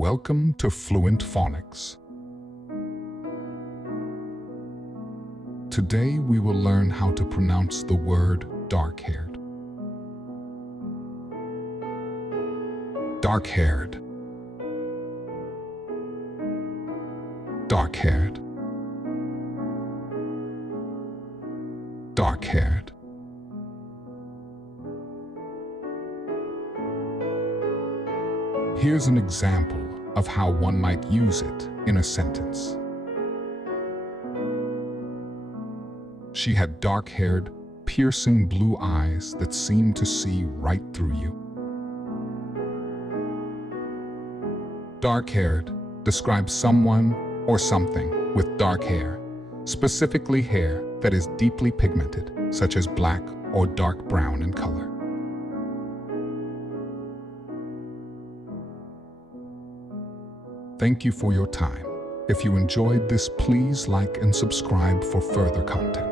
Welcome to Fluent Phonics. Today we will learn how to pronounce the word dark-haired. Dark-haired. Dark-haired. Dark-haired. Here's an example of how one might use it in a sentence. She had dark-haired, piercing blue eyes that seemed to see right through you. Dark-haired describes someone or something with dark hair, specifically hair that is deeply pigmented, such as black or dark brown in color. Thank you for your time. If you enjoyed this, please like and subscribe for further content.